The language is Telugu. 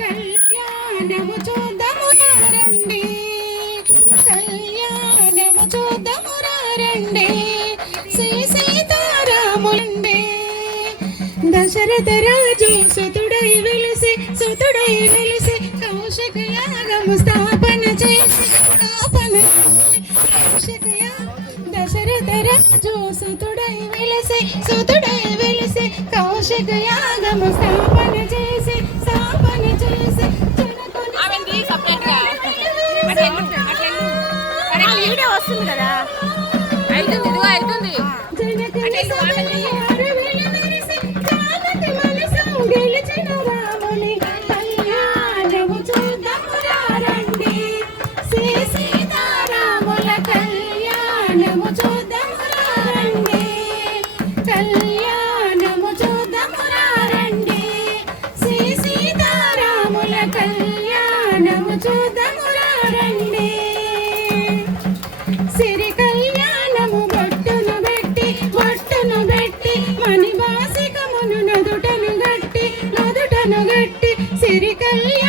కళ్యాణము చూద్దాము రండి, కళ్యాణము చూద్దాము రండి, శ్రీ సీతారాములండి. దశరథ రాజు సుతుడై వెలిసి కౌశిక యాగము స్థాపన చేసి దశరథ రాజు సుతుడై వెలిసి కౌశిక యాగము స్థాపన చేసి వస్తుంది కదా గెలిచిన రాముని కళ్యాణము చూద్దాము రండి, శ్రీ సీతారాముల కళ్యాణము చూద్దాము రండి, కళ్యాణము చూద్దాము రండి, శ్రీ సీతారాముల కళ్యాణము చూద్దాము రండి. సిరి కళ్యాణము బొట్టును పెట్టి మణివాసికమును నదుటను గట్టి సిరి కళ్యాణ